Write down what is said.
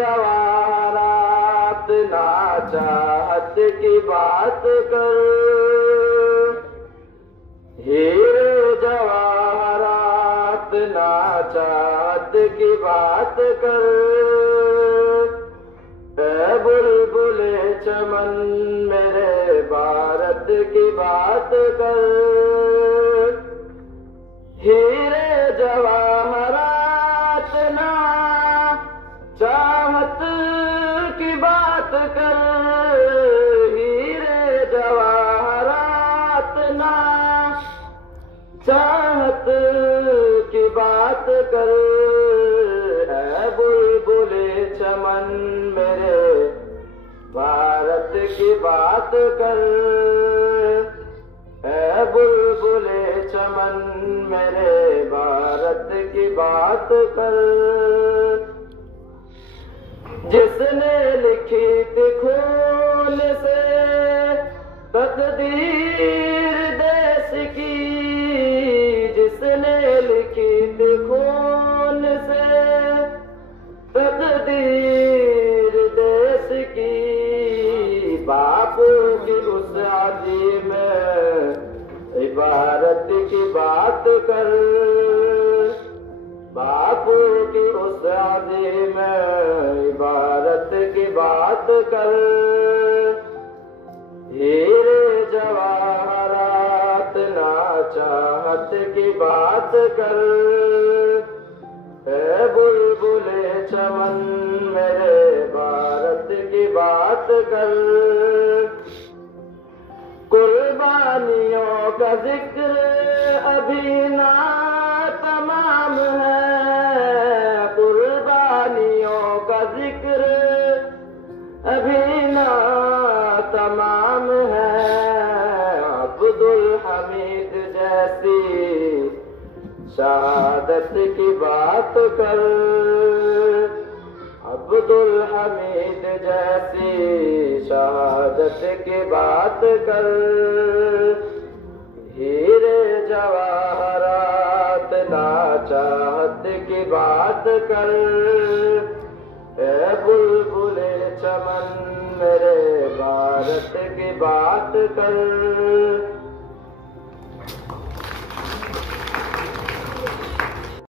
जवाहरात ना चाहत की बात कर, हीरे जवाहरात ना चाहत की बात कर। ऐ बुलबुले चमन मेरे भारत की बात कर, हीरे जवाहरात ना चाहत की बात कर, हीरे जवाहरात ना चाहत की बात कर। ऐ बुलबुले चमन मेरे भारत की बात कर, ऐ बुलबुले चमन मेरे भारत की बात कर। जिसने लिखी थी खून से तकदीर देश की, जिसने लिखी थी खून से तकदीर देश की, बापू की उस अजीम इबारत की बात कर, बापू की उस अजीम इबारत की बात कर। हीरे जवाहरात ना चाहत की बात कर, ऐ बुलबुले चमन मेरे भारत की बात कर। कुर्बानियों का जिक्र अभी ना तमाम है, कुर्बानियों का जिक्र अभी ना तमाम है। अब्दुल हमीद जैसी शहादत की बात कर, अब्दुल हमीद जैसी शहादत की बात कर। हीरे जवाहरात ना चाहत की बात कर, ऐ बुलबुले चमन मेरे भारत की बात कर।